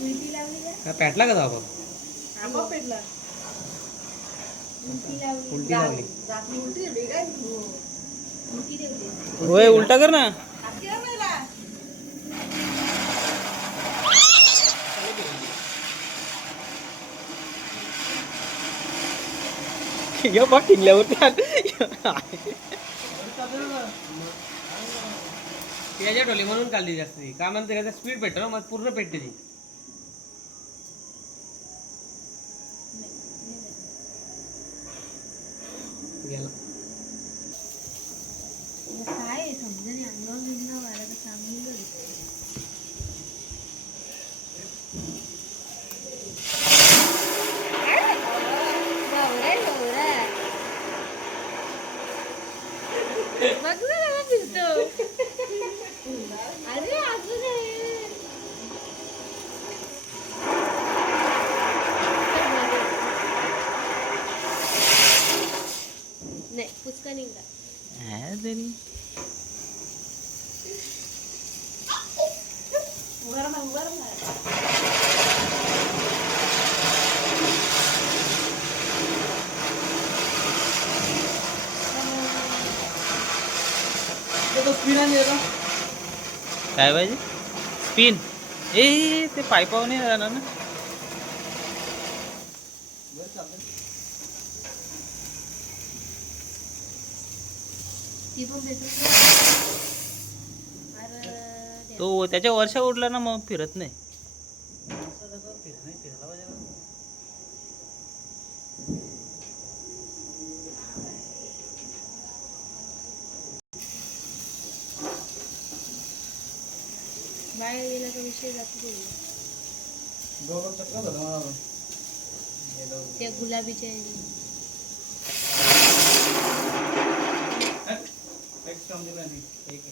उलटी लावली का? काय पेटला का बाबा? आपोआप पेटला. उलटी लावली. उलटी लावली. रात्री उलटी ठेवली काय? उलटी ठेवली. होय उलटा कर ना. हात केला नाही ला. या बघ किल्ल्यावरती त्याच्या टोली म्हणून काढली जास्त ती. का म्हणते त्याचा स्पीड भेटतो ना, मग पूर्ण पेटते ती. गेला. काय समजा नाही अंगावर बिंगावर आला तर सांगून दे. गौरा गौरा बघ ना कसा फिरतो. अरे अजून आहे. नाही पुचका निघा. उगार ना. तो स्पीड आहे का? काय पाहिजे स्पिन ए ते पायपावर नाही जाणार ना. ती पण भेटत. अरे तो त्याच्या वर्षा उडला ना मग फिरत नाही. बाहेर गेला का विषय जातो. चक्कर झाला मला. त्या गुलाबीच्या